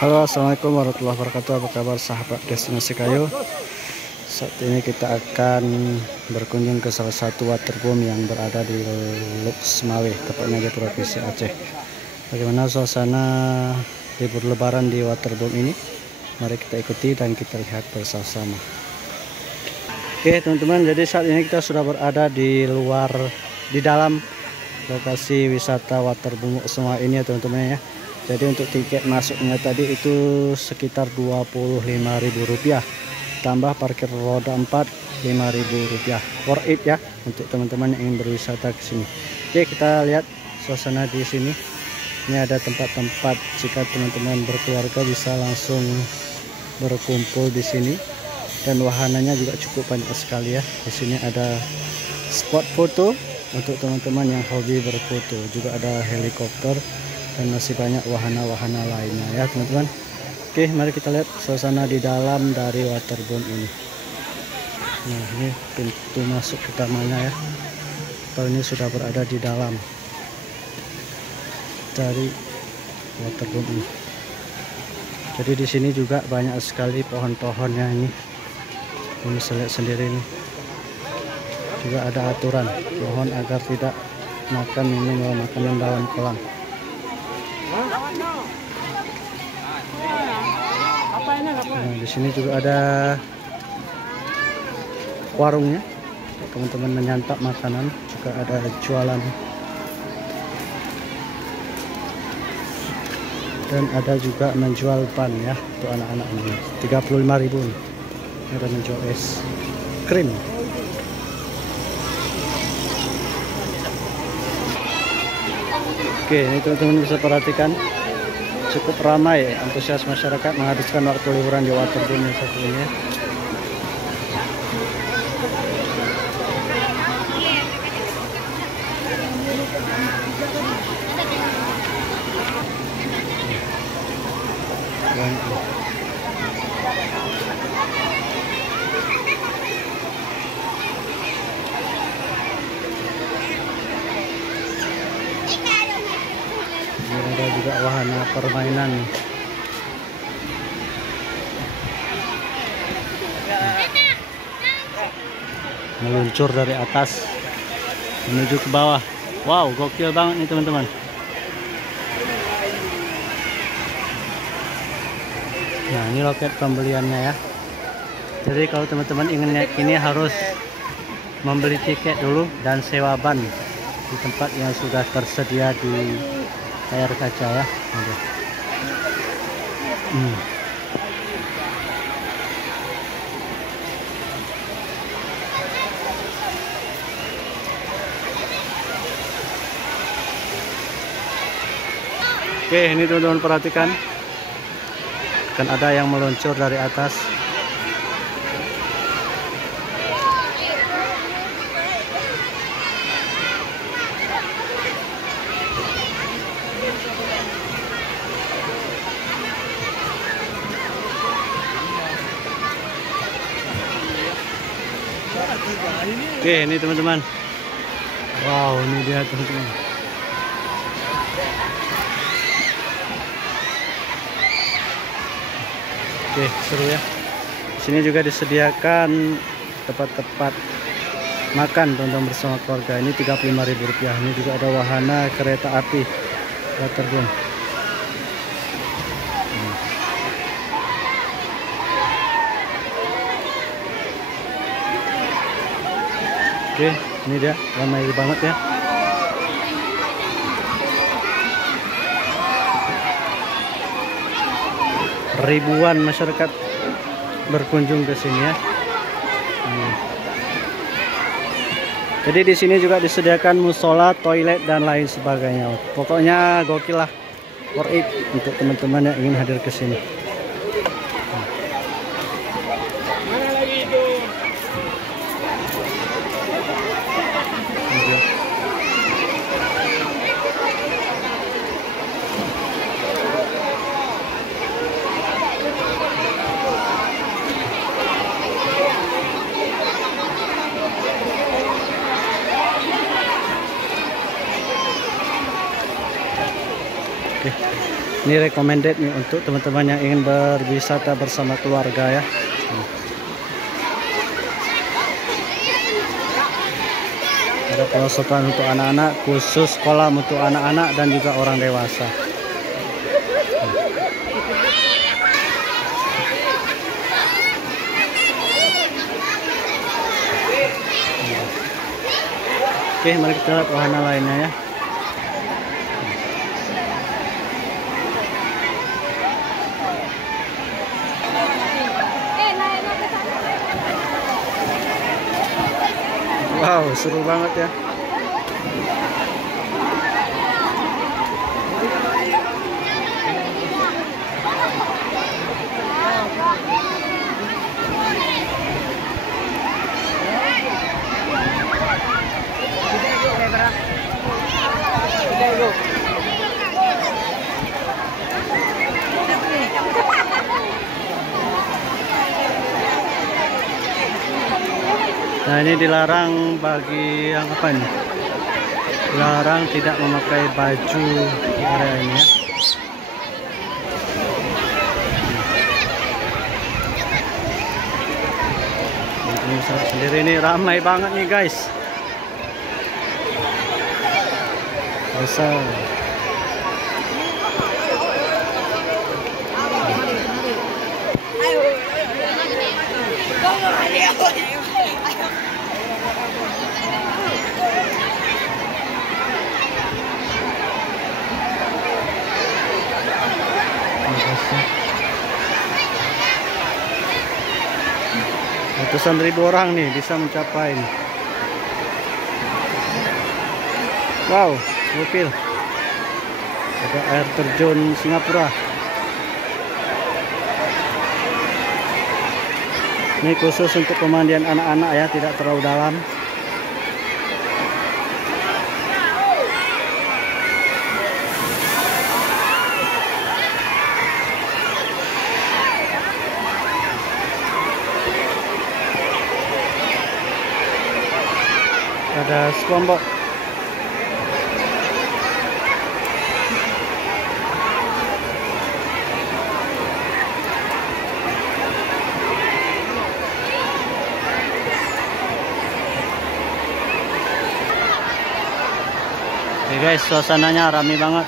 Halo, assalamualaikum warahmatullahi wabarakatuh. Apa kabar sahabat destinasi kayu? Saat ini kita akan berkunjung ke salah satu waterboom yang berada di Luxmawe, tepatnya di Provinsi Aceh. Bagaimana suasana libur lebaran di waterboom ini? Mari kita ikuti dan kita lihat bersama-sama. Oke teman-teman, jadi saat ini kita sudah berada di dalam lokasi wisata waterboom Luxmawe ini ya teman-teman ya. Jadi untuk tiket masuknya tadi itu sekitar Rp25.000, tambah parkir roda 4 Rp5.000. Worth it ya untuk teman-teman yang ingin berwisata ke sini. Oke, kita lihat suasana di sini. Ini ada tempat-tempat jika teman-teman berkeluarga bisa langsung berkumpul di sini, dan wahananya juga cukup banyak sekali ya. Di sini ada spot foto untuk teman-teman yang hobi berfoto, juga ada helikopter dan masih banyak wahana-wahana lainnya ya teman-teman. Oke, mari kita lihat suasana di dalam dari waterboom ini. Nah, ini pintu masuk utamanya ya. Kalau ini sudah berada di dalam dari waterboom ini. Jadi di sini juga banyak sekali pohon-pohonnya ini. Ini bisa lihat sendiri ini. Juga ada aturan, mohon agar tidak makan minum makanan dalam kolam. Nah, di sini juga ada warungnya, teman-teman menyantap makanan, juga ada jualan, dan ada juga menjual ban ya untuk anak-anak ini. 35.000 nih. Ada menjual es krim. Oke, ini teman-teman bisa perhatikan, cukup ramai antusias masyarakat menghabiskan waktu liburan di waterboom yang satu ini. Ini ada juga wahana permainan. Meluncur dari atas menuju ke bawah. Wow, gokil banget nih teman-teman. Nah, ini loket pembeliannya ya. Jadi kalau teman-teman ingin naik ini harus membeli tiket dulu dan sewa ban di tempat yang sudah tersedia di layar kaca ya. Oke, ini teman-teman perhatikan, kan ada yang meluncur dari atas. Oke, ini teman-teman. Wow, ini dia teman-teman. Oke, seru ya. Di sini juga disediakan tempat-tempat makan teman-teman bersama keluarga. Ini Rp35.000. Ini juga ada wahana kereta api waterboom. Oke, ini dia, ramai banget ya. Ribuan masyarakat berkunjung ke sini ya. Jadi di sini juga disediakan musola, toilet dan lain sebagainya. Pokoknya gokil lah, worth it untuk teman-teman yang ingin hadir ke sini. Oke. Ini recommended nih untuk teman-teman yang ingin berwisata bersama keluarga ya. Ada pelosokan untuk anak-anak, khusus kolam untuk anak-anak dan juga orang dewasa. Oke, mari kita lihat wahana lainnya ya. Wow, seru banget ya. Nah, ini dilarang bagi yang apa ini? Dilarang tidak memakai baju di area ini ya. Ini sendiri ini ramai banget nih guys. Besar. Ratusan ribu orang nih bisa mencapai ini. Wow, mobil. Ada air terjun Singapura. Ini khusus untuk pemandian anak-anak ya, tidak terlalu dalam. Ada SpongeBob. Oke guys, suasananya ramai banget.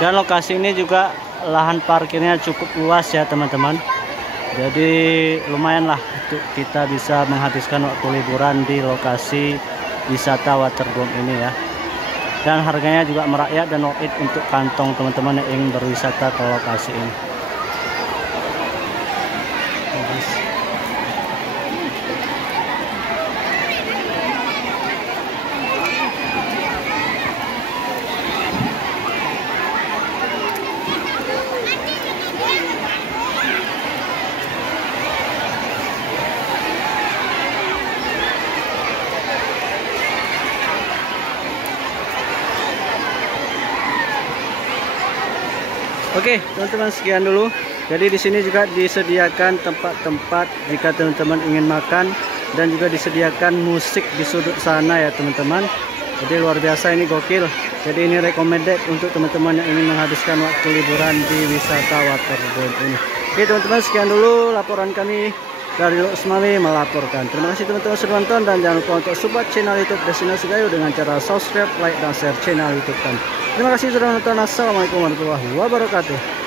Dan lokasi ini juga lahan parkirnya cukup luas ya teman-teman. Jadi lumayan lah untuk kita bisa menghabiskan waktu liburan di lokasi wisata Waterboom ini ya. Dan harganya juga merakyat dan worth it untuk kantong teman-teman yang ingin berwisata ke lokasi ini. Oke, teman-teman, sekian dulu. Jadi di sini juga disediakan tempat-tempat jika teman-teman ingin makan dan juga disediakan musik di sudut sana ya teman-teman. Jadi luar biasa, ini gokil. Jadi ini recommended untuk teman-teman yang ingin menghabiskan waktu liburan di wisata Waterboom ini. Oke teman-teman, sekian dulu laporan kami dari Loks Mawe melaporkan. Terima kasih teman-teman sudah nonton dan jangan lupa untuk support channel YouTube Destinasi Gayo dengan cara subscribe, like, dan share channel YouTube kami. Terima kasih sudah nonton. Assalamualaikum warahmatullahi wabarakatuh.